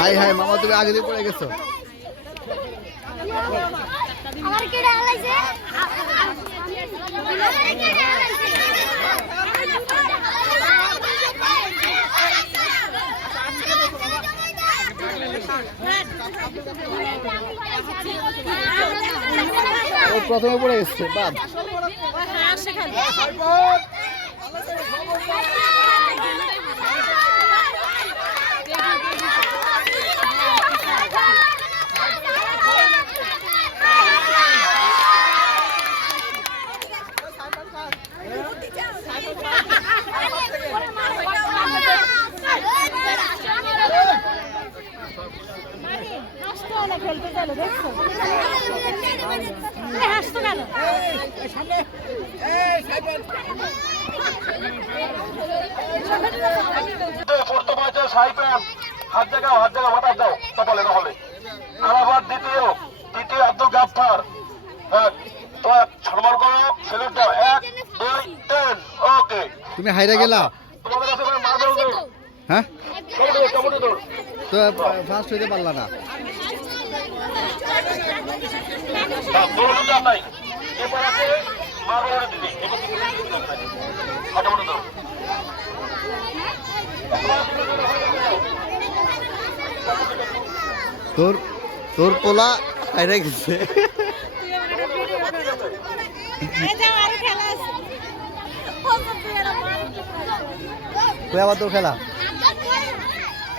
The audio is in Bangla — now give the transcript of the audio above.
হাই হাই মামা, তুমি আগে দিয়ে পড়ে গেছো। ও প্রথমে পড়ে গেছে, বাদ। দ্বিতীয় আব্দুল গাফফার, সম্মান করো, সেলুট দাও। 1 2 3 ওকে। তুমি হাইরা গেলা? তোমাদের কাছে কোনো মার্বেল নেই? হ্যাঁ, কেমন দৌড়? তো ফার্স্ট হইতে পারলা না। দৌড় নাই, এরপর আছে মার্বেল দিদি। কেমন দৌড়? তোর তোর পোলা হাইরা গেছে। আবার তোর খেলা